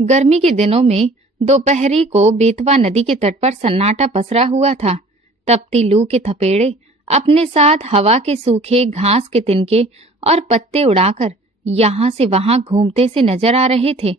गर्मी के दिनों में दोपहरी को बेतवा नदी के तट पर सन्नाटा पसरा हुआ था। तपती लू के थपेड़े अपने साथ हवा के सूखे घास के तिनके और पत्ते उड़ाकर यहाँ से वहां घूमते से नजर आ रहे थे।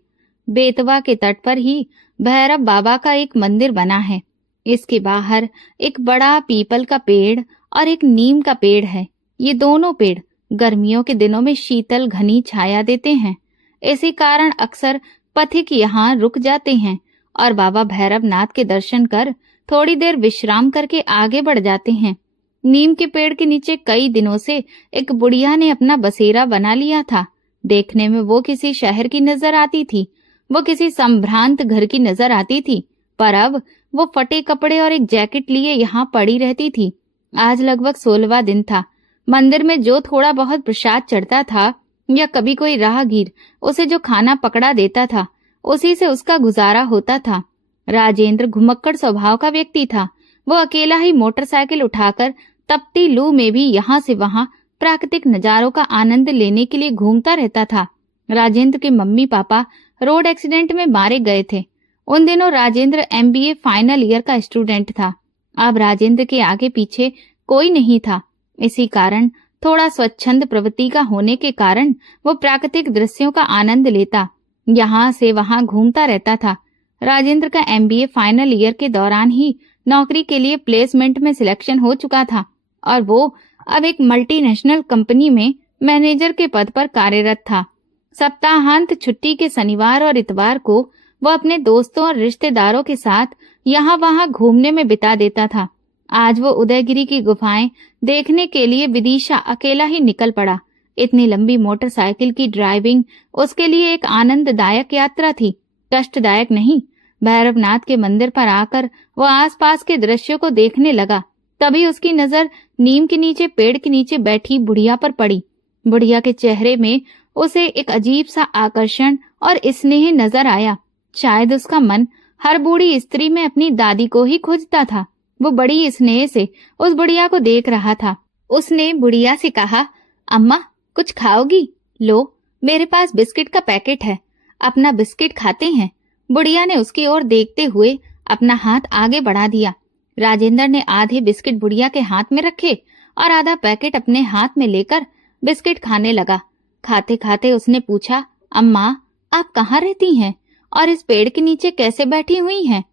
बेतवा के तट पर ही भैरव बाबा का एक मंदिर बना है। इसके बाहर एक बड़ा पीपल का पेड़ और एक नीम का पेड़ है। ये दोनों पेड़ गर्मियों के दिनों में शीतल घनी छाया देते हैं। इसी कारण अक्सर पथिक यहाँ रुक जाते हैं और बाबा भैरवनाथ के दर्शन कर थोड़ी देर विश्राम करके आगे बढ़ जाते हैं। नीम के पेड़ के नीचे कई दिनों से एक बुढ़िया ने अपना बसेरा बना लिया था। देखने में वो किसी शहर की नजर आती थी, वो किसी संभ्रांत घर की नजर आती थी, पर अब वो फटे कपड़े और एक जैकेट लिए यहाँ पड़ी रहती थी। आज लगभग 16वां दिन था। मंदिर में जो थोड़ा बहुत प्रसाद चढ़ता था या कभी कोई राहगीर उसे जो खाना पकड़ा देता था, उसी से उसका गुजारा होता था। राजेंद्र घुमक्कड़ स्वभाव का व्यक्ति था। वो अकेला ही मोटरसाइकिल उठाकर तपती लू में भी यहाँ से वहां प्राकृतिक नजारों का आनंद लेने के लिए घूमता रहता था। राजेंद्र के मम्मी पापा रोड एक्सीडेंट में मारे गए थे। उन दिनों राजेंद्र MBA फाइनल ईयर का स्टूडेंट था। अब राजेंद्र के आगे पीछे कोई नहीं था। इसी कारण थोड़ा स्वच्छंद प्रवृत्ति का होने के कारण वो प्राकृतिक दृश्यों का आनंद लेता, यहाँ से वहां घूमता रहता था। राजेंद्र का MBA फाइनल ईयर के दौरान ही नौकरी के लिए प्लेसमेंट में सिलेक्शन हो चुका था और वो अब एक मल्टीनेशनल कंपनी में मैनेजर के पद पर कार्यरत था। सप्ताहांत छुट्टी के शनिवार और इतवार को वो अपने दोस्तों और रिश्तेदारों के साथ यहाँ वहां घूमने में बिता देता था। आज वो उदयगिरी की गुफाएं देखने के लिए विदिशा अकेला ही निकल पड़ा। इतनी लंबी मोटरसाइकिल की ड्राइविंग उसके लिए एक आनंददायक यात्रा थी, कष्टदायक नहीं। भैरवनाथ के मंदिर पर आकर वो आसपास के दृश्यों को देखने लगा। तभी उसकी नजर नीम के नीचे पेड़ के नीचे बैठी बुढ़िया पर पड़ी। बुढ़िया के चेहरे में उसे एक अजीब सा आकर्षण और स्नेह नजर आया। शायद उसका मन हर बूढ़ी स्त्री में अपनी दादी को ही खोजता था। वो बड़ी स्नेह से उस बुढ़िया को देख रहा था। उसने बुढ़िया से कहा, अम्मा कुछ खाओगी? लो, मेरे पास बिस्किट का पैकेट है, अपना बिस्किट खाते हैं। बुढ़िया ने उसकी ओर देखते हुए अपना हाथ आगे बढ़ा दिया। राजेंद्र ने आधे बिस्किट बुढ़िया के हाथ में रखे और आधा पैकेट अपने हाथ में लेकर बिस्किट खाने लगा। खाते खाते उसने पूछा, अम्मा आप कहाँ रहती हैं और इस पेड़ के नीचे कैसे बैठी हुई हैं?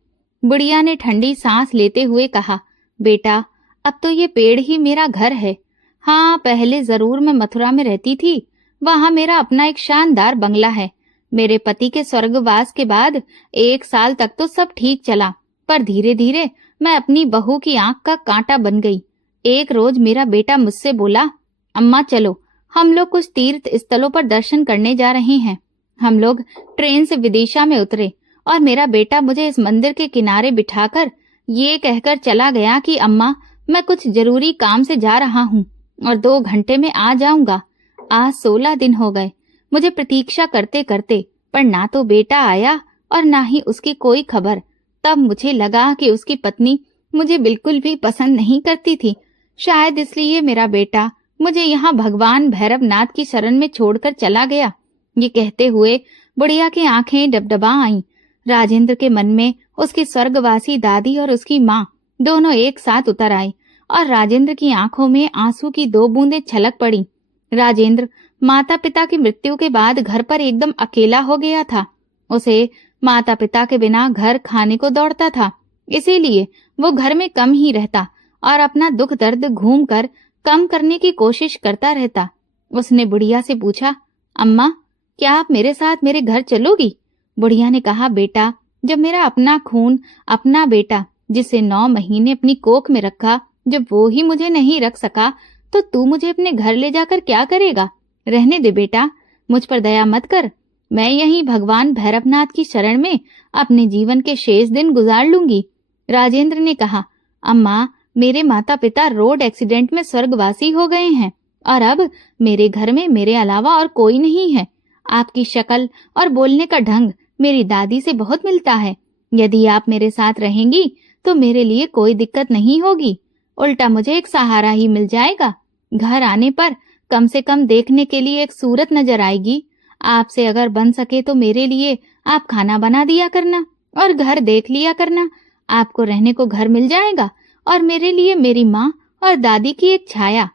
बुढ़िया ने ठंडी सांस लेते हुए कहा, बेटा अब तो ये पेड़ ही मेरा घर है। हाँ, पहले जरूर मैं मथुरा में रहती थी। वहां मेरा अपना एक शानदार बंगला है। मेरे पति के स्वर्गवास के बाद 1 साल तक तो सब ठीक चला, पर धीरे धीरे मैं अपनी बहू की आंख का कांटा बन गई। एक रोज मेरा बेटा मुझसे बोला, अम्मा चलो हम लोग कुछ तीर्थ स्थलों पर दर्शन करने जा रहे हैं। हम लोग ट्रेन से विदिशा में उतरे और मेरा बेटा मुझे इस मंदिर के किनारे बिठाकर ये कहकर चला गया कि अम्मा मैं कुछ जरूरी काम से जा रहा हूँ और 2 घंटे में आ जाऊंगा। आज 16 दिन हो गए मुझे प्रतीक्षा करते करते, पर ना तो बेटा आया और ना ही उसकी कोई खबर। तब मुझे लगा कि उसकी पत्नी मुझे बिल्कुल भी पसंद नहीं करती थी। शायद इसलिए मेरा बेटा मुझे यहाँ भगवान भैरवनाथ की शरण में छोड़कर चला गया। ये कहते हुए बुढ़िया की आंखें डबडबा आईं। राजेंद्र के मन में उसकी स्वर्गवासी दादी और उसकी माँ दोनों एक साथ उतर आई और राजेंद्र की आंखों में आंसू की 2 बूंदें छलक पड़ी। राजेंद्र माता पिता की मृत्यु के बाद घर पर एकदम अकेला हो गया था। उसे माता पिता के बिना घर खाने को दौड़ता था, इसीलिए वो घर में कम ही रहता और अपना दुख दर्द घूमकर कम करने की कोशिश करता रहता। उसने बुढ़िया से पूछा, अम्मा क्या आप मेरे साथ मेरे घर चलोगी? बुढ़िया ने कहा, बेटा जब मेरा अपना खून अपना बेटा जिसे 9 महीने अपनी कोख में रखा, जब वो ही मुझे नहीं रख सका तो तू मुझे अपने घर ले जाकर क्या करेगा? रहने दे बेटा, मुझ पर दया मत कर। मैं यहीं भगवान भैरवनाथ की शरण में अपने जीवन के शेष दिन गुजार लूंगी। राजेंद्र ने कहा, अम्मा मेरे माता पिता रोड एक्सीडेंट में स्वर्गवासी हो गए हैं और अब मेरे घर में मेरे अलावा और कोई नहीं है। आपकी शक्ल और बोलने का ढंग मेरी दादी से बहुत मिलता है। यदि आप मेरे साथ रहेंगी तो मेरे लिए कोई दिक्कत नहीं होगी, उल्टा मुझे एक सहारा ही मिल जाएगा। घर आने पर कम से कम देखने के लिए एक सूरत नजर आएगी। आपसे अगर बन सके तो मेरे लिए आप खाना बना दिया करना और घर देख लिया करना। आपको रहने को घर मिल जाएगा और मेरे लिए मेरी माँ और दादी की एक छाया।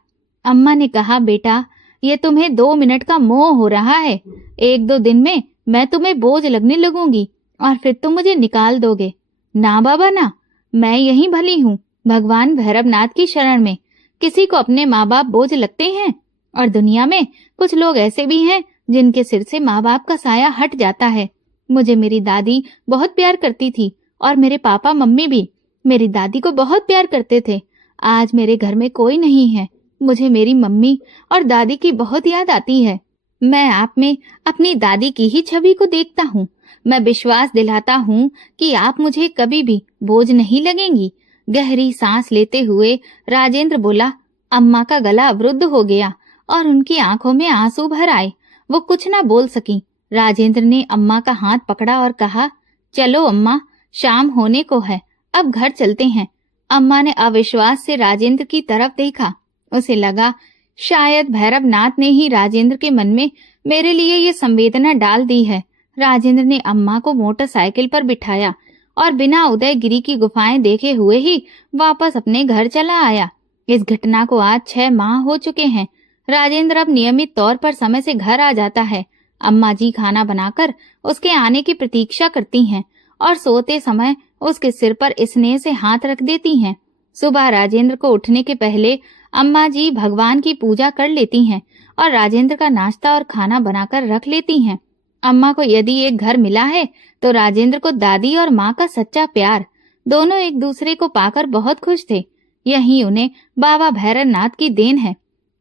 अम्मा ने कहा, बेटा ये तुम्हें 2 मिनट का मोह हो रहा है। 1-2 दिन में मैं तुम्हें बोझ लगने लगूंगी और फिर तुम मुझे निकाल दोगे। ना बाबा ना, मैं यहीं भली हूँ, भगवान भैरवनाथ की शरण में। किसी को अपने माँ बाप बोझ लगते हैं और दुनिया में कुछ लोग ऐसे भी हैं जिनके सिर से माँ बाप का साया हट जाता है। मुझे मेरी दादी बहुत प्यार करती थी और मेरे पापा मम्मी भी मेरी दादी को बहुत प्यार करते थे। आज मेरे घर में कोई नहीं है। मुझे मेरी मम्मी और दादी की बहुत याद आती है। मैं आप में अपनी दादी की ही छवि को देखता हूँ। मैं विश्वास दिलाता हूँ कि आप मुझे कभी भी बोझ नहीं लगेंगी। गहरी सांस लेते हुए राजेंद्र बोला। अम्मा का गला अवरुद्ध हो गया और उनकी आंखों में आंसू भर आए। वो कुछ ना बोल सकी। राजेंद्र ने अम्मा का हाथ पकड़ा और कहा, चलो अम्मा, शाम होने को है, अब घर चलते हैं। अम्मा ने अविश्वास से राजेंद्र की तरफ देखा। उसे लगा शायद भैरवनाथ ने ही राजेंद्र के मन में मेरे लिए ये संवेदना डाल दी है। राजेंद्र ने अम्मा को मोटरसाइकिल पर बिठाया और बिना उदयगिरी की गुफाएं देखे हुए ही वापस अपने घर चला आया। इस घटना को आज 6 माह हो चुके हैं। राजेंद्र अब नियमित तौर पर समय से घर आ जाता है। अम्मा जी खाना बनाकर उसके आने की प्रतीक्षा करती हैं और सोते समय उसके सिर पर स्नेह से हाथ रख देती हैं। सुबह राजेंद्र को उठने के पहले अम्मा जी भगवान की पूजा कर लेती हैं और राजेंद्र का नाश्ता और खाना बनाकर रख लेती हैं। अम्मा को यदि एक घर मिला है तो राजेंद्र को दादी और माँ का सच्चा प्यार। दोनों एक दूसरे को पाकर बहुत खुश थे। यही उन्हें बाबा भैरवनाथ की देन है।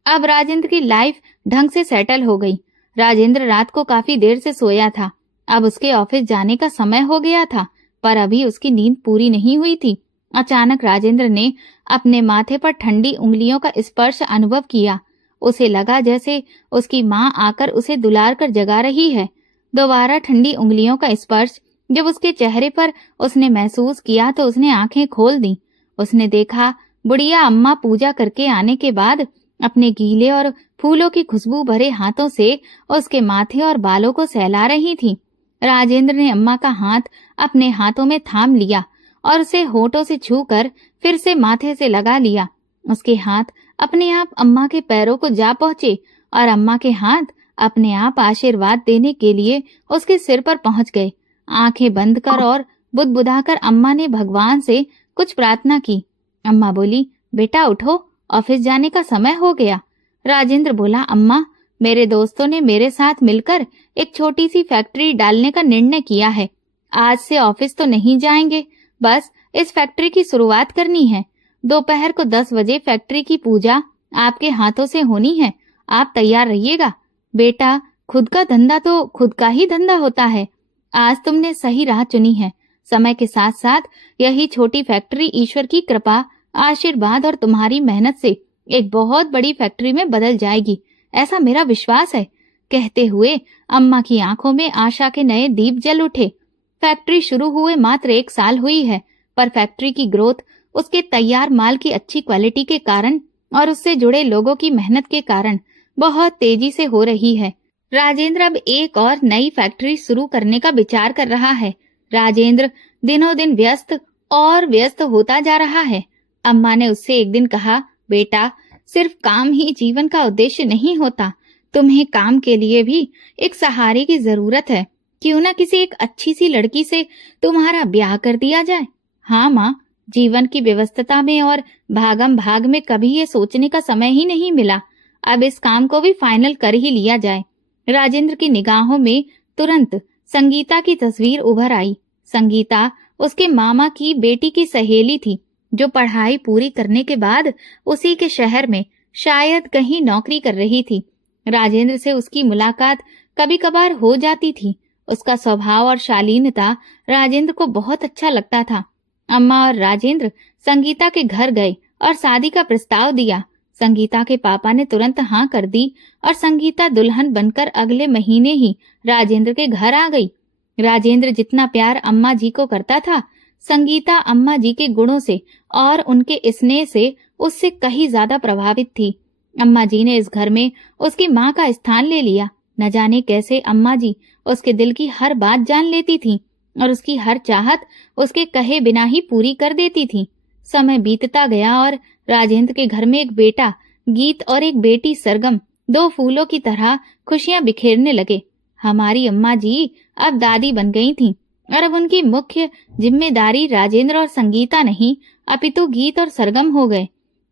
अब राजेंद्र की लाइफ ढंग से सेटल हो गई। राजेंद्र रात को काफी देर से सोया था। अब उसके ऑफिस जाने का समय हो गया था, पर अभी उसकी नींद पूरी नहीं हुई थी। अचानक राजेंद्र ने अपने माथे पर ठंडी उंगलियों का स्पर्श अनुभव किया। उसे लगा जैसे उसकी माँ आकर उसे दुलार कर जगा रही है। दोबारा ठंडी उंगलियों का स्पर्श जब उसके चेहरे पर उसने महसूस किया तो उसने आंखें खोल दी। उसने देखा बुढ़िया अम्मा पूजा करके आने के बाद अपने गीले और फूलों की खुशबू भरे हाथों से उसके माथे और बालों को सहला रही थी। राजेंद्र ने अम्मा का हाथ अपने हाथों में थाम लिया और उसे होठों से छूकर फिर से माथे से लगा लिया। उसके हाथ अपने आप अम्मा के पैरों को जा पहुंचे और अम्मा के हाथ अपने आप आशीर्वाद देने के लिए उसके सिर पर पहुंच गए। आंखें बंद कर और बुदबुदाकर अम्मा ने भगवान से कुछ प्रार्थना की। अम्मा बोली, बेटा उठो, ऑफिस जाने का समय हो गया। राजेंद्र बोला, अम्मा, मेरे दोस्तों ने मेरे साथ मिलकर एक छोटी सी फैक्ट्री डालने का निर्णय किया है। आज से ऑफिस तो नहीं जाएंगे, बस इस फैक्ट्री की शुरुआत करनी है। दोपहर को 10 बजे फैक्ट्री की पूजा आपके हाथों से होनी है। आप तैयार रहिएगा। बेटा, खुद का धंधा तो खुद का ही धंधा होता है। आज तुमने सही राह चुनी है। समय के साथ साथ यही छोटी फैक्ट्री ईश्वर की कृपा, आशीर्वाद और तुम्हारी मेहनत से एक बहुत बड़ी फैक्ट्री में बदल जाएगी, ऐसा मेरा विश्वास है। कहते हुए अम्मा की आंखों में आशा के नए दीप जल उठे। फैक्ट्री शुरू हुए मात्र 1 साल हुई है, पर फैक्ट्री की ग्रोथ उसके तैयार माल की अच्छी क्वालिटी के कारण और उससे जुड़े लोगों की मेहनत के कारण बहुत तेजी से हो रही है। राजेंद्र अब एक और नई फैक्ट्री शुरू करने का विचार कर रहा है। राजेंद्र दिनों दिन व्यस्त और व्यस्त होता जा रहा है। अम्मा ने उससे एक दिन कहा, बेटा, सिर्फ काम ही जीवन का उद्देश्य नहीं होता। तुम्हें काम के लिए भी एक सहारे की जरूरत है। क्यों ना किसी एक अच्छी सी लड़की से तुम्हारा ब्याह कर दिया जाए। हाँ माँ, जीवन की व्यस्तता में और भागम भाग में कभी ये सोचने का समय ही नहीं मिला। अब इस काम को भी फाइनल कर ही लिया जाए। राजेंद्र की निगाहों में तुरंत संगीता की तस्वीर उभर आई। संगीता उसके मामा की बेटी की सहेली थी, जो पढ़ाई पूरी करने के बाद उसी के शहर में शायद कहीं नौकरी कर रही थी। राजेंद्र से उसकी मुलाकात कभी कभार हो जाती थी। उसका स्वभाव और शालीनता राजेंद्र को बहुत अच्छा लगता था। अम्मा और राजेंद्र संगीता के घर गए और शादी का प्रस्ताव दिया। संगीता के पापा ने तुरंत हाँ कर दी और संगीता दुल्हन बनकर अगले महीने ही राजेंद्र के घर आ गई। राजेंद्र जितना प्यार अम्मा जी को करता था, संगीता अम्मा जी के गुणों से और उनके स्नेह से उससे कहीं ज्यादा प्रभावित थी। अम्मा जी ने इस घर में उसकी माँ का स्थान ले लिया। न जाने कैसे अम्मा जी उसके दिल की हर बात जान लेती थीं और उसकी हर चाहत उसके कहे बिना ही पूरी कर देती थीं। समय बीतता गया और राजेंद्र के घर में एक बेटा गीत और एक बेटी सरगम दो फूलों की तरह खुशियां बिखेरने लगे। हमारी अम्मा जी अब दादी बन गई थीं और अब उनकी मुख्य जिम्मेदारी राजेंद्र और संगीता नहीं अपितु गीत और सरगम हो गए।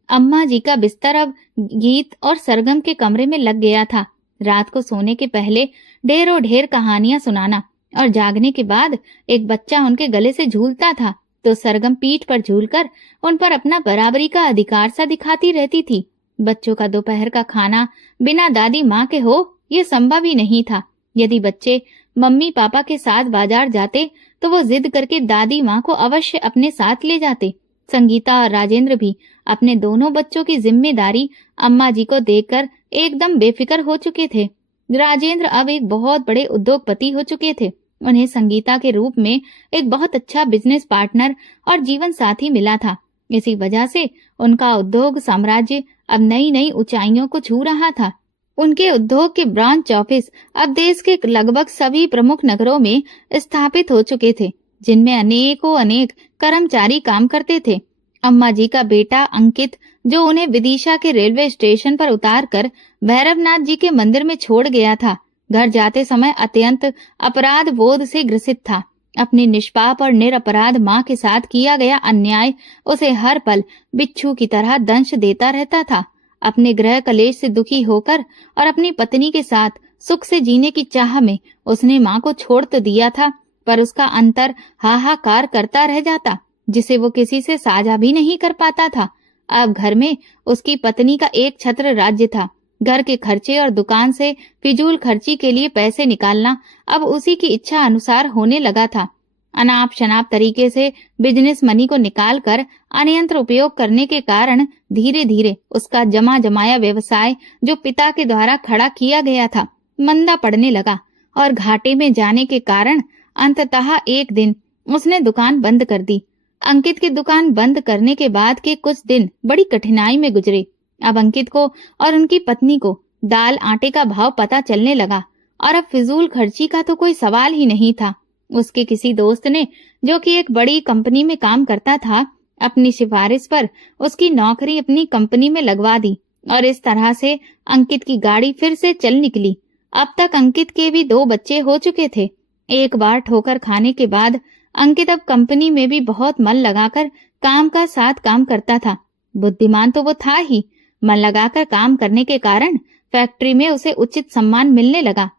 अम्मा जी का बिस्तर अब गीत और सरगम के कमरे में लग गया था। रात को सोने के पहले ढेरों ढेर कहानियां सुनाना और जागने के बाद एक बच्चा उनके गले से झूलता था तो सरगम पीठ पर झूलकर उन पर अपना बराबरी का अधिकार सा दिखाती रहती थी। बच्चों का दोपहर का खाना बिना दादी माँ के हो ये संभव ही नहीं था। यदि बच्चे मम्मी पापा के साथ बाजार जाते तो वो जिद करके दादी माँ को अवश्य अपने साथ ले जाते। संगीता और राजेंद्र भी अपने दोनों बच्चों की जिम्मेदारी अम्मा जी को देखकर एकदम बेफिक्र हो चुके थे। राजेंद्र अब एक बहुत बड़े उद्योगपति हो चुके थे। उन्हें संगीता के रूप में एक बहुत अच्छा बिजनेस पार्टनर और जीवन साथी मिला था। इसी वजह से उनका उद्योग साम्राज्य अब नई नई ऊंचाइयों को छू रहा था। उनके उद्योग के ब्रांच ऑफिस अब देश के लगभग सभी प्रमुख नगरों में स्थापित हो चुके थे, जिनमें अनेकों अनेक कर्मचारी काम करते थे। अम्मा जी का बेटा अंकित, जो उन्हें विदिशा के रेलवे स्टेशन पर उतारकर भैरवनाथ जी के मंदिर में छोड़ गया था, घर जाते समय अत्यंत अपराध बोध से ग्रसित था। अपनी निष्पाप और निरपराध माँ के साथ किया गया अन्याय उसे हर पल बिच्छू की तरह दंश देता रहता था। अपने गृह कलेश से दुखी होकर और अपनी पत्नी के साथ सुख से जीने की चाह में उसने माँ को छोड़ तो दिया था, पर उसका अंतर हाहाकार करता रह जाता, जिसे वो किसी से साझा भी नहीं कर पाता था। अब घर में उसकी पत्नी का एक छत्र राज्य था। घर के खर्चे और दुकान से फिजूल खर्ची के लिए पैसे निकालना अब उसी की इच्छा अनुसार होने लगा था। अनाप शनाप तरीके से बिजनेस मनी को निकालकर अनियंत्र उपयोग करने के कारण धीरे धीरे उसका जमा जमाया व्यवसाय, जो पिता के द्वारा खड़ा किया गया था, मंदा पड़ने लगा और घाटे में जाने के कारण अंततः एक दिन उसने दुकान बंद कर दी। अंकित की दुकान बंद करने के बाद के कुछ दिन बड़ी कठिनाई में गुजरे। अब अंकित को और उनकी पत्नी को दाल आटे का भाव पता चलने लगा और अब फिजूल खर्ची का तो कोई सवाल ही नहीं था। उसके किसी दोस्त ने, जो कि एक बड़ी कंपनी में काम करता था, अपनी सिफारिश पर उसकी नौकरी अपनी कंपनी में लगवा दी और इस तरह से अंकित की गाड़ी फिर से चल निकली। अब तक अंकित के भी 2 बच्चे हो चुके थे। एक बार ठोकर खाने के बाद अंकित अब कंपनी में भी बहुत मन लगाकर काम का साथ काम करता था। बुद्धिमान तो वो था ही, मन लगाकर काम करने के कारण फैक्ट्री में उसे उचित सम्मान मिलने लगा।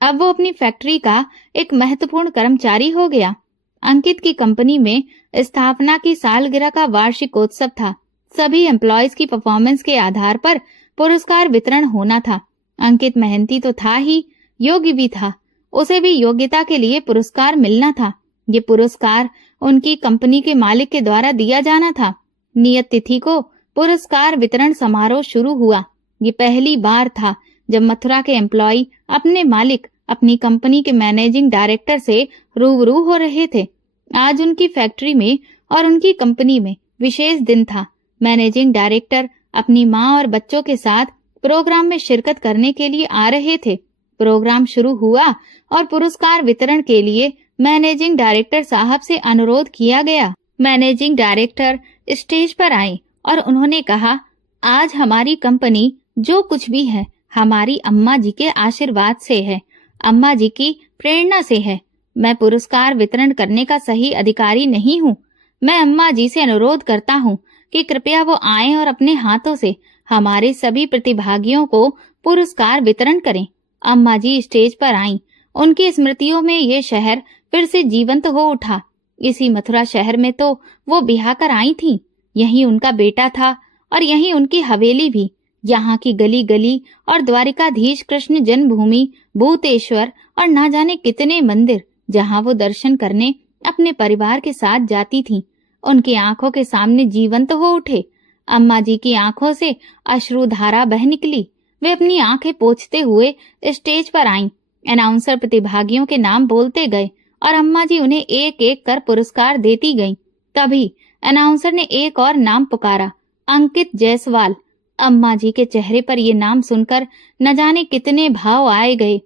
अब वो अपनी फैक्ट्री का एक महत्वपूर्ण कर्मचारी हो गया। अंकित की कंपनी में स्थापना की सालगिरह का वार्षिकोत्सव था। सभी एम्प्लॉयज की परफॉर्मेंस के आधार पर पुरस्कार वितरण होना था। अंकित मेहनती तो था ही, योग्य भी था। उसे भी योग्यता के लिए पुरस्कार मिलना था। ये पुरस्कार उनकी कंपनी के मालिक के द्वारा दिया जाना था। नियत तिथि को पुरस्कार वितरण समारोह शुरू हुआ। ये पहली बार था जब मथुरा के एम्प्लॉय अपने मालिक, अपनी कंपनी के मैनेजिंग डायरेक्टर से रूबरू हो रहे थे। आज उनकी फैक्ट्री में और उनकी कंपनी में विशेष दिन था। मैनेजिंग डायरेक्टर अपनी माँ और बच्चों के साथ प्रोग्राम में शिरकत करने के लिए आ रहे थे। प्रोग्राम शुरू हुआ और पुरस्कार वितरण के लिए मैनेजिंग डायरेक्टर साहब से अनुरोध किया गया। मैनेजिंग डायरेक्टर स्टेज पर आए और उन्होंने कहा, आज हमारी कंपनी जो कुछ भी है हमारी अम्मा जी के आशीर्वाद से है, अम्मा जी की प्रेरणा से है। मैं पुरस्कार वितरण करने का सही अधिकारी नहीं हूँ। मैं अम्मा जी से अनुरोध करता हूँ कि कृपया वो आएं और अपने हाथों से हमारे सभी प्रतिभागियों को पुरस्कार वितरण करें। अम्मा जी स्टेज पर आईं। उनकी स्मृतियों में ये शहर फिर से जीवंत हो उठा। इसी मथुरा शहर में तो वो ब्याह कर आई थीं। यहीं उनका बेटा था और यहीं उनकी हवेली भी। यहाँ की गली गली और द्वारिकाधीश कृष्ण जन्मभूमि, भूतेश्वर और ना जाने कितने मंदिर, जहाँ वो दर्शन करने अपने परिवार के साथ जाती थीं, उनकी आंखों के सामने जीवंत हो उठे। अम्मा जी की आंखों से अश्रुधारा बह निकली। वे अपनी आंखें पोंछते हुए स्टेज पर आईं। अनाउंसर प्रतिभागियों के नाम बोलते गए और अम्मा जी उन्हें एक एक कर पुरस्कार देती गईं। तभी अनाउंसर ने एक और नाम पुकारा, अंकित जायसवाल। अम्मा जी के चेहरे पर ये नाम सुनकर न जाने कितने भाव आए गए।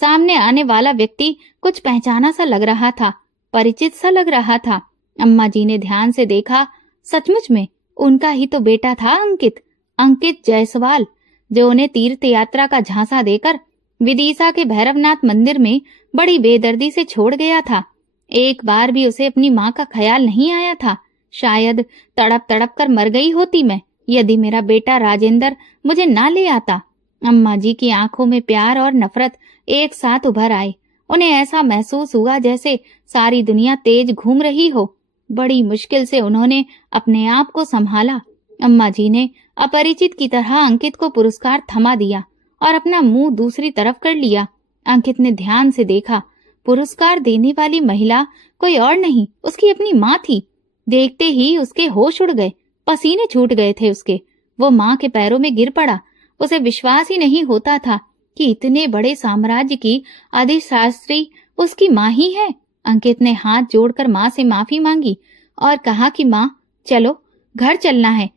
सामने आने वाला व्यक्ति कुछ पहचाना सा लग रहा था, परिचित सा लग रहा था। अम्मा जी ने ध्यान से देखा, सचमुच में उनका ही तो बेटा था अंकित, अंकित जायसवाल, जो उन्हें तीर्थ यात्रा का झांसा देकर विदिशा के भैरवनाथ मंदिर में बड़ी बेदर्दी से छोड़ गया था। एक बार भी उसे अपनी माँ का ख्याल नहीं आया था। शायद तड़प तड़प कर मर गई होती मैं, यदि मेरा बेटा राजेंद्र मुझे ना ले आता। अम्मा जी की आंखों में प्यार और नफरत एक साथ उभर आए। उन्हें ऐसा महसूस हुआ जैसे सारी दुनिया तेज घूम रही हो। बड़ी मुश्किल से उन्होंने अपने आप को संभाला। अम्मा जी ने अपरिचित की तरह अंकित को पुरस्कार थमा दिया और अपना मुंह दूसरी तरफ कर लिया। अंकित ने ध्यान से देखा, पुरस्कार देने वाली महिला कोई और नहीं, उसकी अपनी माँ थी। देखते ही उसके होश उड़ गए, पसीने छूट गए थे उसके। वो माँ के पैरों में गिर पड़ा। उसे विश्वास ही नहीं होता था कि इतने बड़े साम्राज्य की अधिशास्त्री उसकी माँ ही है। अंकित ने हाथ जोड़कर माँ से माफी मांगी और कहा कि माँ चलो, घर चलना है।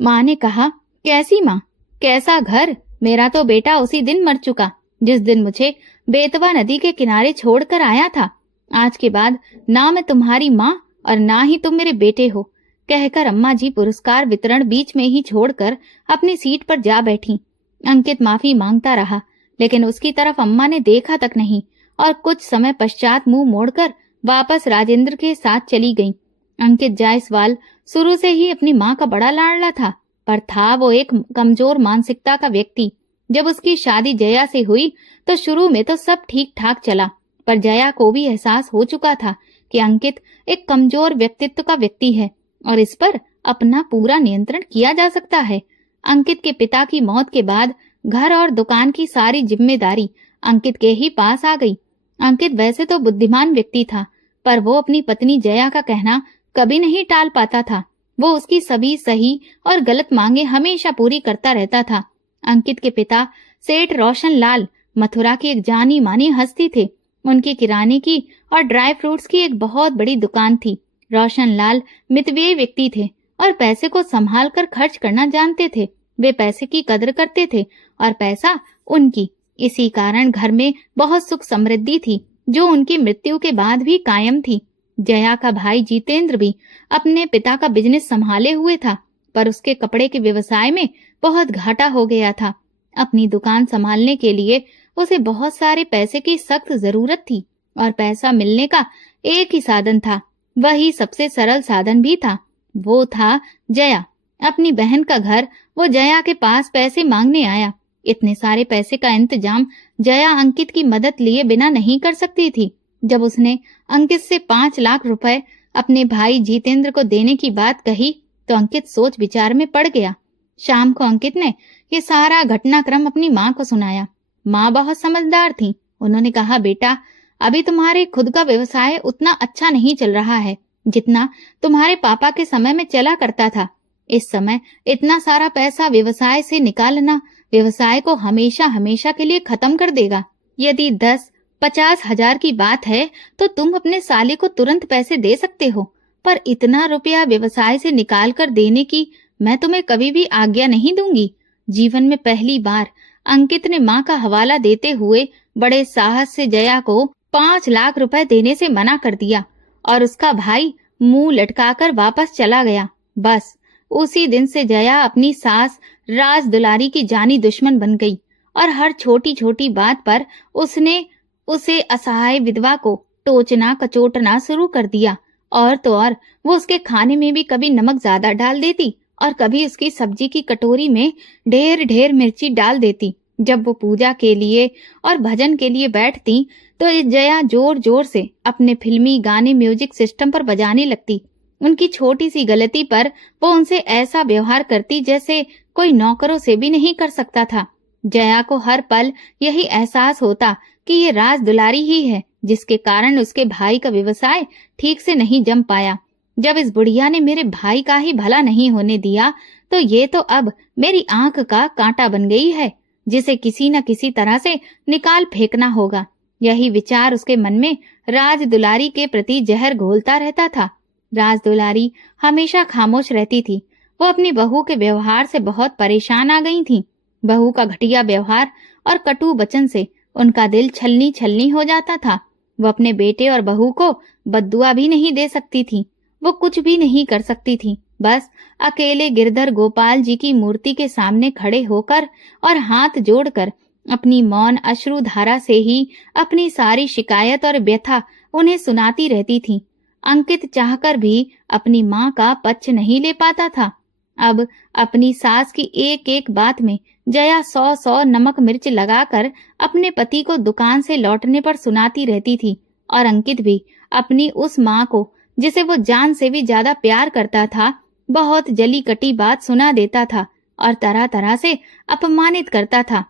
माँ ने कहा, कैसी माँ, कैसा घर? मेरा तो बेटा उसी दिन मर चुका जिस दिन मुझे बेतवा नदी के किनारे छोड़कर आया था। आज के बाद ना मैं तुम्हारी माँ और ना ही तुम मेरे बेटे हो, कहकर अम्मा जी पुरस्कार वितरण बीच में ही छोड़कर अपनी सीट पर जा बैठी। अंकित माफी मांगता रहा, लेकिन उसकी तरफ अम्मा ने देखा तक नहीं और कुछ समय पश्चात मुंह मोड़कर वापस राजेंद्र के साथ चली गईं। अंकित जायसवाल शुरू से ही अपनी माँ का बड़ा लाडला था, पर था वो एक कमजोर मानसिकता का व्यक्ति। जब उसकी शादी जया से हुई तो शुरू में तो सब ठीक ठाक चला, पर जया को भी एहसास हो चुका था कि अंकित एक कमजोर व्यक्तित्व का व्यक्ति है और इस पर अपना पूरा नियंत्रण किया जा सकता है। अंकित के पिता की मौत के बाद घर और दुकान की सारी जिम्मेदारी अंकित के ही पास आ गई। अंकित वैसे तो बुद्धिमान व्यक्ति था, पर वो अपनी पत्नी जया का कहना कभी नहीं टाल पाता था। वो उसकी सभी सही और गलत मांगे हमेशा पूरी करता रहता था। अंकित के पिता सेठ रोशन लाल मथुरा की एक जानी मानी हस्ती थे। उनकी किराने की और ड्राई फ्रूट्स की एक बहुत बड़ी दुकान थी। रोशन लाल मितव्ययी व्यक्ति थे और पैसे को संभाल कर खर्च करना जानते थे। वे पैसे की कदर करते थे और पैसा उनकी। इसी कारण घर में बहुत सुख समृद्धि थी, जो उनकी मृत्यु के बाद भी कायम थी। जया का भाई जितेंद्र भी अपने पिता का बिजनेस संभाले हुए था, पर उसके कपड़े के व्यवसाय में बहुत घाटा हो गया था। अपनी दुकान संभालने के लिए उसे बहुत सारे पैसे की सख्त जरूरत थी और पैसा मिलने का एक ही साधन था, वही सबसे सरल साधन भी था, वो था जया। अपनी बहन का घर वो जया के पास पैसे मांगने आया। इतने सारे पैसे का इंतजाम जया अंकित की मदद लिए बिना नहीं कर सकती थी। जब उसने अंकित से 5 लाख रुपए अपने भाई जितेंद्र को देने की बात कही तो अंकित सोच विचार में पड़ गया। शाम को अंकित ने ये सारा घटनाक्रम अपनी माँ को सुनाया। माँ बहुत समझदार थी। उन्होंने कहा, बेटा अभी तुम्हारे खुद का व्यवसाय उतना अच्छा नहीं चल रहा है जितना तुम्हारे पापा के समय में चला करता था। इस समय इतना सारा पैसा व्यवसाय से निकालना व्यवसाय को हमेशा हमेशा के लिए खत्म कर देगा। यदि 10-50 हजार की बात है तो तुम अपने साले को तुरंत पैसे दे सकते हो, पर इतना रुपया व्यवसाय से निकाल कर देने की मैं तुम्हें कभी भी आज्ञा नहीं दूंगी। जीवन में पहली बार अंकित ने माँ का हवाला देते हुए बड़े साहस से जया को 5 लाख रुपए देने से मना कर दिया और उसका भाई मुंह लटकाकर वापस चला गया। बस उसी दिन से जया अपनी सास राज दुलारी की जानी दुश्मन बन गई और हर छोटी छोटी बात पर उसने उसे असहाय विधवा को टोचना कचोटना शुरू कर दिया। और तो और वो उसके खाने में भी कभी नमक ज्यादा डाल देती और कभी उसकी सब्जी की कटोरी में ढेर ढेर मिर्ची डाल देती। जब वो पूजा के लिए और भजन के लिए बैठती तो जया जोर जोर से अपने फिल्मी गाने म्यूजिक सिस्टम पर बजाने लगती। उनकी छोटी सी गलती पर वो उनसे ऐसा व्यवहार करती जैसे कोई नौकरों से भी नहीं कर सकता था। जया को हर पल यही एहसास होता कि ये राज दुलारी ही है जिसके कारण उसके भाई का व्यवसाय ठीक से नहीं जम पाया। जब इस बुढ़िया ने मेरे भाई का ही भला नहीं होने दिया तो ये तो अब मेरी आंख का कांटा बन गई है, जिसे किसी न किसी तरह से निकाल फेंकना होगा। यही विचार उसके मन में राज दुलारी के प्रति जहर घोलता रहता था। राज दुलारी हमेशा खामोश रहती थी। वो अपनी बहू के व्यवहार से बहुत परेशान आ गई थी। बहू का घटिया व्यवहार और कटु वचन से उनका दिल छलनी छलनी हो जाता था। वो अपने बेटे और बहू को बद्दुआ भी नहीं दे सकती थी। वो कुछ भी नहीं कर सकती थी। बस अकेले गिरधर गोपाल जी की मूर्ति के सामने खड़े होकर और हाथ जोड़कर अपनी मौन अश्रु धारा से ही अपनी सारी शिकायत और व्यथा उन्हें सुनाती रहती थी। अंकित चाहकर भी अपनी माँ का पक्ष नहीं ले पाता था। अब अपनी सास की एक एक बात में जया 100 नमक मिर्च लगाकर अपने पति को दुकान से लौटने पर सुनाती रहती थी और अंकित भी अपनी उस माँ को, जिसे वो जान से भी ज्यादा प्यार करता था, बहुत जली कटी बात सुना देता था और तरह तरह से अपमानित करता था।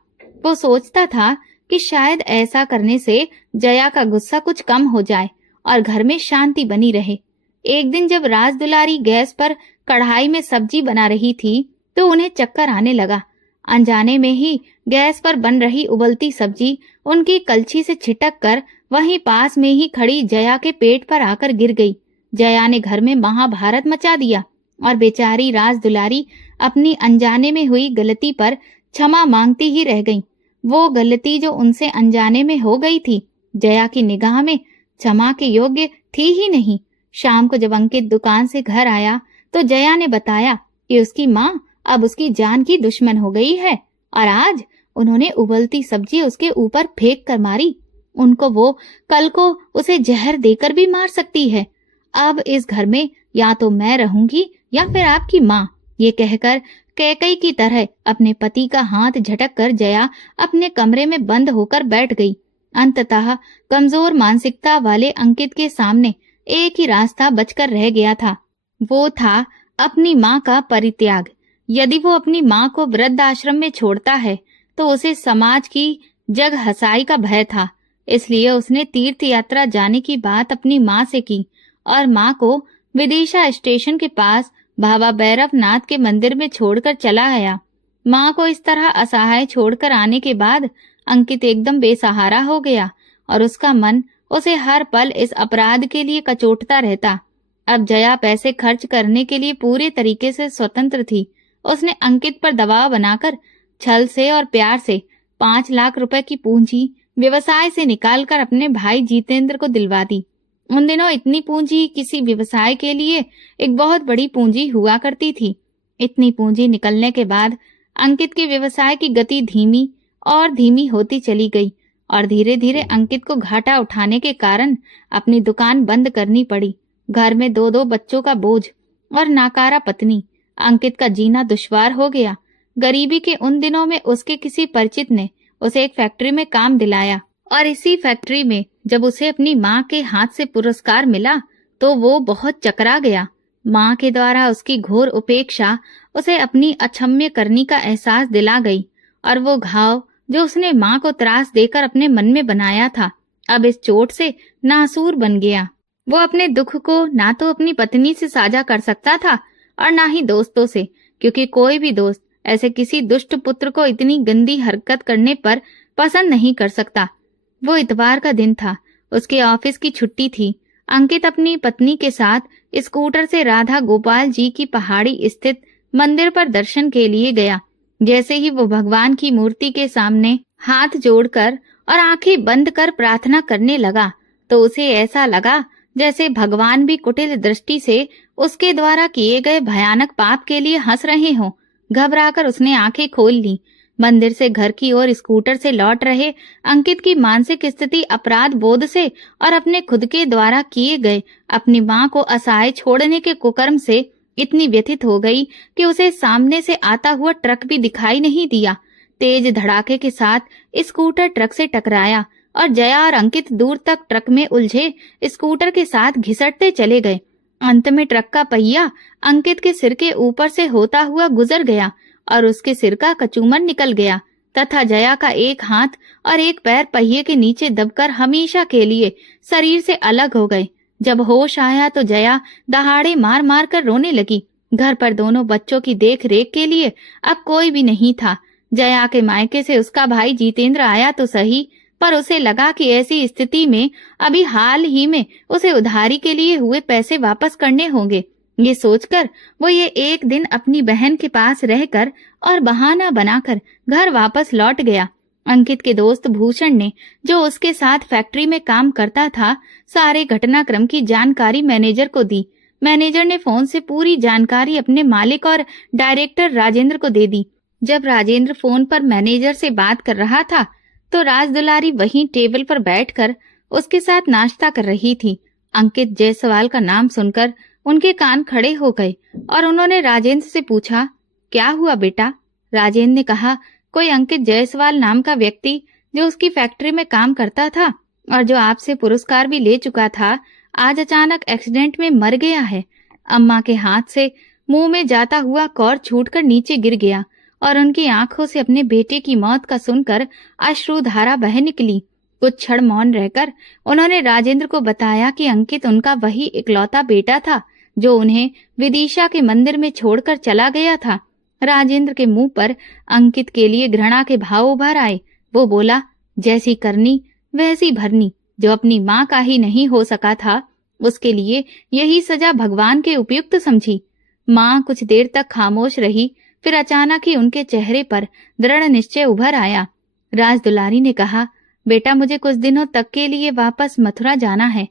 वो सोचता था कि शायद ऐसा करने से जया का गुस्सा कुछ कम हो जाए और घर में शांति बनी रहे। एक दिन जब राजदुलारी गैस पर कढ़ाई में सब्जी बना रही थी तो उन्हें चक्कर आने लगा। अनजाने में ही गैस पर बन रही उबलती सब्जी उनकी कलछी से छिटक कर वहीं पास में ही खड़ी जया के पेट पर आकर गिर गई। जया ने घर में महाभारत मचा दिया और बेचारी राजदुलारी अपनी अनजाने में हुई गलती पर क्षमा मांगती ही रह गई। वो गलती जो उनसे अनजाने में हो गई थी, जया की निगाह में क्षमा के योग्य थी ही नहीं। शाम को जब अंकित दुकान से घर आया तो जया ने बताया कि उसकी माँ अब उसकी जान की दुश्मन हो गई है और आज उन्होंने उबलती सब्जी उसके ऊपर फेंक कर मारी। उनको वो कल को उसे जहर देकर भी मार सकती है। अब इस घर में या तो मैं रहूंगी या फिर आपकी माँ। ये कहकर कैकई की तरह अपने पति का हाथ झटक कर जया अपने कमरे में बंद होकर बैठ गई। अंततः कमजोर मानसिकता वाले अंकित के सामने एक ही रास्ता बचकर रह गया था। वो था अपनी माँ का परित्याग। यदि वो अपनी माँ को वृद्ध आश्रम में छोड़ता है तो उसे समाज की जग हंसाई का भय था। इसलिए उसने तीर्थ यात्रा जाने की बात अपनी माँ से की और माँ को विदिशा स्टेशन के पास बाबा भैरवनाथ के मंदिर में छोड़कर चला आया। माँ को इस तरह असहाय छोड़कर आने के बाद अंकित एकदम बेसहारा हो गया और उसका मन उसे हर पल इस अपराध के लिए कचोटता रहता। अब जया पैसे खर्च करने के लिए पूरे तरीके से स्वतंत्र थी। उसने अंकित पर दबाव बनाकर छल से और प्यार से 5 लाख रुपए की पूंजी व्यवसाय से निकालकर अपने भाई जितेंद्र को दिलवा दी। उन दिनों इतनी पूंजी किसी व्यवसाय के लिए एक बहुत बड़ी पूंजी हुआ करती थी। इतनी पूंजी निकलने के बाद अंकित के व्यवसाय की गति धीमी और धीमी होती चली गई और धीरे धीरे अंकित को घाटा उठाने के कारण अपनी दुकान बंद करनी पड़ी। घर में 2-2 बच्चों का बोझ और नाकारा पत्नी, अंकित का जीना दुश्वार हो गया। गरीबी के उन दिनों में उसके किसी परिचित ने उसे एक फैक्ट्री में काम दिलाया और इसी फैक्ट्री में जब उसे अपनी माँ के हाथ से पुरस्कार मिला तो वो बहुत चकरा गया। माँ के द्वारा उसकी घोर उपेक्षा उसे अपनी अक्षम्य करनी का एहसास दिला गई और वो घाव जो उसने माँ को त्रास देकर अपने मन में बनाया था, अब इस चोट से नासूर बन गया। वो अपने दुख को ना तो अपनी पत्नी से साझा कर सकता था और ना ही दोस्तों से, क्योंकि कोई भी दोस्त ऐसे किसी दुष्ट पुत्र को इतनी गंदी हरकत करने पर पसंद नहीं कर सकता। वो इतवार का दिन था, उसके ऑफिस की छुट्टी थी। अंकित अपनी पत्नी के साथ स्कूटर से राधा गोपाल जी की पहाड़ी स्थित मंदिर पर दर्शन के लिए गया। जैसे ही वो भगवान की मूर्ति के सामने हाथ जोड़कर और आंखें बंद कर प्रार्थना करने लगा तो उसे ऐसा लगा जैसे भगवान भी कुटिल दृष्टि से उसके द्वारा किए गए भयानक पाप के लिए हंस रहे हों। घबराकर उसने आंखें खोल ली। मंदिर से घर की ओर स्कूटर से लौट रहे अंकित की मानसिक स्थिति अपराध बोध से और अपने खुद के द्वारा किए गए अपनी माँ को असहाय छोड़ने के कुकर्म से इतनी व्यथित हो गई कि उसे सामने से आता हुआ ट्रक भी दिखाई नहीं दिया। तेज धड़ाके के साथ स्कूटर ट्रक से टकराया और जया और अंकित दूर तक ट्रक में उलझे स्कूटर के साथ घिसटते चले गए। अंत में ट्रक का पहिया अंकित के सिर के ऊपर से होता हुआ गुजर गया और उसके सिर का कचूमर निकल गया तथा जया का एक हाथ और एक पैर पहिए के नीचे दबकर हमेशा के लिए शरीर से अलग हो गए। जब होश आया तो जया दहाड़े मार मार कर रोने लगी। घर पर दोनों बच्चों की देख रेख के लिए अब कोई भी नहीं था। जया के मायके से उसका भाई जितेंद्र आया तो सही, पर उसे लगा कि ऐसी स्थिति में अभी हाल ही में उसे उधारी के लिए हुए पैसे वापस करने होंगे। ये सोचकर वो ये एक दिन अपनी बहन के पास रहकर और बहाना बनाकर घर वापस लौट गया। अंकित के दोस्त भूषण ने, जो उसके साथ फैक्ट्री में काम करता था, सारे घटनाक्रम की जानकारी मैनेजर को दी। मैनेजर ने फोन से पूरी जानकारी अपने मालिक और डायरेक्टर राजेंद्र को दे दी। जब राजेंद्र फोन पर मैनेजर से बात कर रहा था तो राजदुलारी वहीं टेबल पर बैठकर उसके साथ नाश्ता कर रही थी। अंकित जायसवाल का नाम सुनकर उनके कान खड़े हो गए और उन्होंने राजेंद्र से पूछा, क्या हुआ बेटा? राजेंद्र ने कहा, कोई अंकित जायसवाल नाम का व्यक्ति जो उसकी फैक्ट्री में काम करता था और जो आपसे पुरस्कार भी ले चुका था, आज अचानक एक्सीडेंट में मर गया है। अम्मा के हाथ से मुंह में जाता हुआ कौर छूटकर नीचे गिर गया और उनकी आंखों से अपने बेटे की मौत का सुनकर अश्रुधारा बह निकली। कुछ क्षण मौन रहकर उन्होंने राजेंद्र को बताया कि अंकित उनका वही इकलौता बेटा था जो उन्हें विदिशा के मंदिर में छोड़कर चला गया था। राजेंद्र के मुंह पर अंकित के लिए घृणा के भाव उभर आए। वो बोला, जैसी करनी वैसी भरनी। जो अपनी माँ का ही नहीं हो सका था, उसके लिए यही सजा भगवान के उपयुक्त समझी। माँ कुछ देर तक खामोश रही, फिर अचानक ही उनके चेहरे पर दृढ़ निश्चय उभर आया। राजदुलारी ने कहा, बेटा, मुझे कुछ दिनों तक के लिए वापस मथुरा जाना है।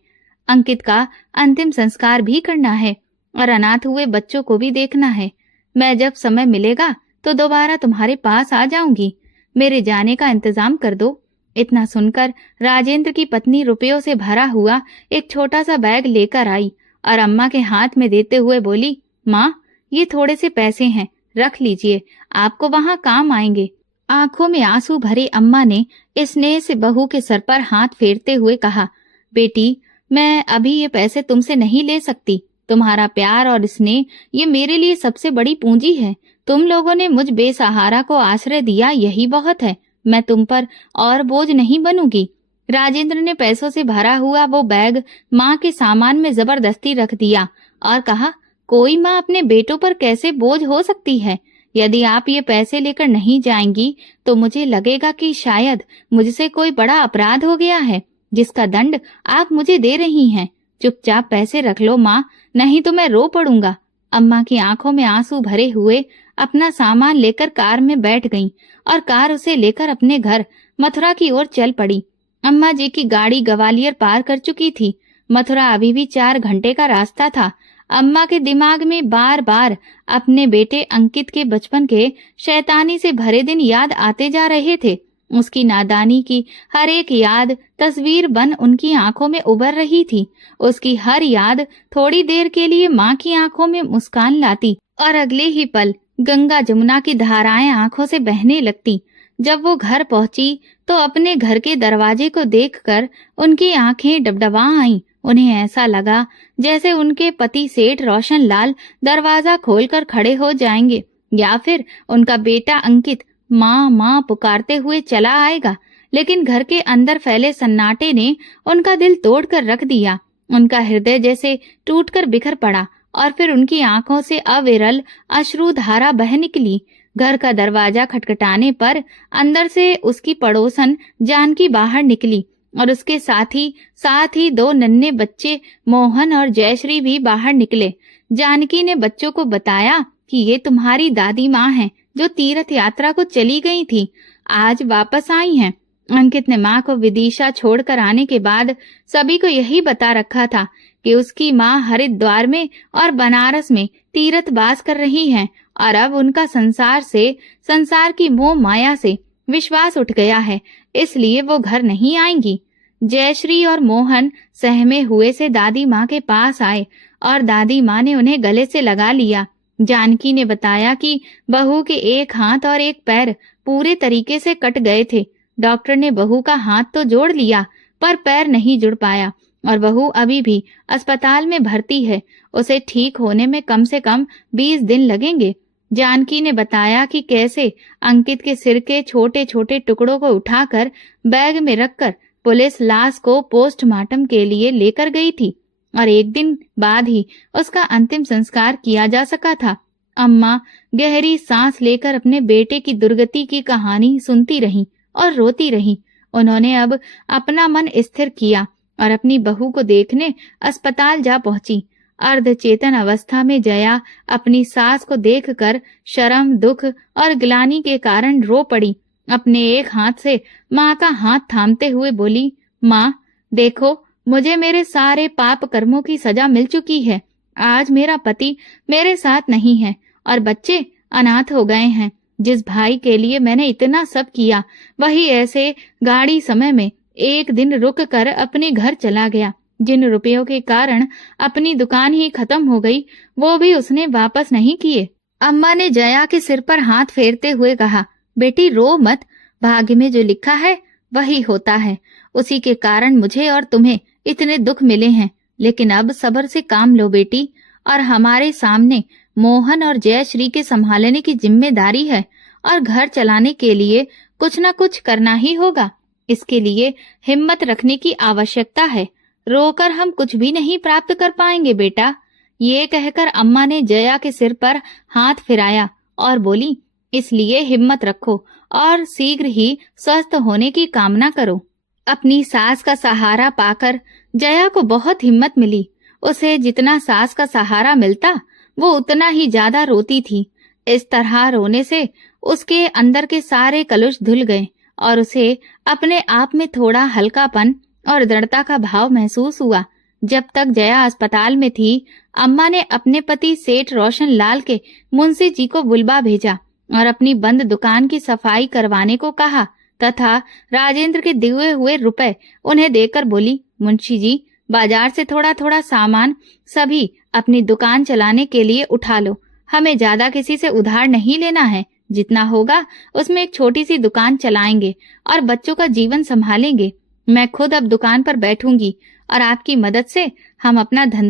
अंकित का अंतिम संस्कार भी करना है और अनाथ हुए बच्चों को भी देखना है। मैं जब समय मिलेगा तो दोबारा तुम्हारे पास आ जाऊंगी। मेरे जाने का इंतजाम कर दो। इतना सुनकर राजेंद्र की पत्नी रुपयों से भरा हुआ एक छोटा सा बैग लेकर आई और अम्मा के हाथ में देते हुए बोली, माँ, ये थोड़े से पैसे हैं, रख लीजिए, आपको वहाँ काम आएंगे। आंखों में आंसू भरी अम्मा ने स्नेह से बहू के सर पर हाथ फेरते हुए कहा, बेटी, मैं अभी ये पैसे तुमसे नहीं ले सकती। तुम्हारा प्यार और स्नेह ये मेरे लिए सबसे बड़ी पूंजी है। तुम लोगों ने मुझ बेसहारा को आश्रय दिया, यही बहुत है। मैं तुम पर और बोझ नहीं बनूंगी। राजेंद्र ने पैसों से भरा हुआ वो बैग माँ के सामान में जबरदस्ती रख दिया और कहा, कोई माँ अपने बेटों पर कैसे बोझ हो सकती है? यदि आप ये पैसे लेकर नहीं जाएंगी तो मुझे लगेगा कि शायद मुझसे कोई बड़ा अपराध हो गया है, जिसका दंड आप मुझे दे रही हैं। चुपचाप पैसे रख लो माँ, नहीं तो मैं रो पड़ूंगा। अम्मा की आंखों में आंसू भरे हुए अपना सामान लेकर कार में बैठ गईं और कार उसे लेकर अपने घर मथुरा की ओर चल पड़ी। अम्मा जी की गाड़ी ग्वालियर पार कर चुकी थी। मथुरा अभी भी 4 घंटे का रास्ता था। अम्मा के दिमाग में बार बार अपने बेटे अंकित के बचपन के शैतानी से भरे दिन याद आते जा रहे थे। उसकी नादानी की हर एक याद तस्वीर बन उनकी आंखों में उभर रही थी। उसकी हर याद थोड़ी देर के लिए माँ की आंखों में मुस्कान लाती और अगले ही पल गंगा जमुना की धाराएं आंखों से बहने लगती। जब वो घर पहुंची तो अपने घर के दरवाजे को देखकर उनकी आंखें डबडबा आईं। उन्हें ऐसा लगा जैसे उनके पति सेठ रोशन लाल दरवाजा खोलकर खड़े हो जाएंगे या फिर उनका बेटा अंकित माँ माँ पुकारते हुए चला आएगा। लेकिन घर के अंदर फैले सन्नाटे ने उनका दिल तोड़कर रख दिया। उनका हृदय जैसे टूटकर बिखर पड़ा और फिर उनकी आंखों से अविरल अश्रुधारा बह निकली। घर का दरवाजा खटखटाने पर अंदर से उसकी पड़ोसन जानकी बाहर निकली और उसके साथ ही 2 नन्हे बच्चे मोहन और जयश्री भी बाहर निकले। जानकी ने बच्चों को बताया कि ये तुम्हारी दादी माँ हैं, जो तीर्थ यात्रा को चली गई थी, आज वापस आई हैं। अंकित ने माँ को विदिशा छोड़कर आने के बाद सभी को यही बता रखा था कि उसकी माँ हरिद्वार में और बनारस में तीर्थवास कर रही हैं और अब उनका संसार की मोह माया से विश्वास उठ गया है, इसलिए वो घर नहीं आएंगी। जयश्री और मोहन सहमे हुए से दादी माँ के पास आए और दादी माँ ने उन्हें गले से लगा लिया। जानकी ने बताया कि बहू के एक हाथ और एक पैर पूरे तरीके से कट गए थे। डॉक्टर ने बहू का हाथ तो जोड़ लिया पर पैर नहीं जुड़ पाया और बहू अभी भी अस्पताल में भर्ती है। उसे ठीक होने में कम से कम 20 दिन लगेंगे। जानकी ने बताया कि कैसे अंकित के सिर के छोटे छोटे टुकड़ों को उठाकर बैग में रखकर पुलिस लाश को पोस्टमार्टम के लिए लेकर गई थी और 1 दिन बाद ही उसका अंतिम संस्कार किया जा सका था। अम्मा गहरी सांस लेकर अपने बेटे की दुर्गति की कहानी सुनती रहीं और रोती रहीं। उन्होंने अब अपना मन स्थिर किया और अपनी बहू को देखने अस्पताल जा पहुंची। अर्धचेतन अवस्था में जया अपनी सास को देखकर शर्म, दुख और ग्लानि के कारण रो पड़ी। अपने एक हाथ से माँ का हाथ थामते हुए बोली, माँ देखो, मुझे मेरे सारे पाप कर्मों की सजा मिल चुकी है। आज मेरा पति मेरे साथ नहीं है और बच्चे अनाथ हो गए हैं। जिस भाई के लिए मैंने इतना सब किया, वही ऐसे गाड़ी समय में एक दिन रुक कर अपने घर चला गया। जिन रुपयों के कारण अपनी दुकान ही खत्म हो गई, वो भी उसने वापस नहीं किए। अम्मा ने जया के सिर पर हाथ फेरते हुए कहा, बेटी रो मत, भाग्य में जो लिखा है वही होता है। उसी के कारण मुझे और तुम्हें इतने दुख मिले हैं, लेकिन अब सब्र से काम लो बेटी। और हमारे सामने मोहन और जयश्री के संभालने की जिम्मेदारी है और घर चलाने के लिए कुछ न कुछ करना ही होगा। इसके लिए हिम्मत रखने की आवश्यकता है। रोकर हम कुछ भी नहीं प्राप्त कर पाएंगे बेटा। ये कहकर अम्मा ने जया के सिर पर हाथ फिराया और बोली, इसलिए हिम्मत रखो और शीघ्र ही स्वस्थ होने की कामना करो। अपनी सास का सहारा पाकर जया को बहुत हिम्मत मिली। उसे जितना सास का सहारा मिलता, वो उतना ही ज्यादा रोती थी। इस तरह रोने से उसके अंदर के सारे कलुष धुल गए और उसे अपने आप में थोड़ा हल्कापन और दृढ़ता का भाव महसूस हुआ। जब तक जया अस्पताल में थी, अम्मा ने अपने पति सेठ रोशन लाल के मुंशी जी को बुलवा भेजा और अपनी बंद दुकान की सफाई करवाने को कहा तथा राजेंद्र के दिए हुए रुपए उन्हें देकर बोली, मुंशी जी, बाजार से थोड़ा थोड़ा सामान सभी अपनी दुकान चलाने के लिए उठा लो। हमें ज्यादा किसी से उधार नहीं लेना है। जितना होगा उसमें एक छोटी सी दुकान चलाएंगे और बच्चों का जीवन संभालेंगे। मैं खुद अब दुकान पर बैठूंगी और आपकी मदद से हम अपना धंधा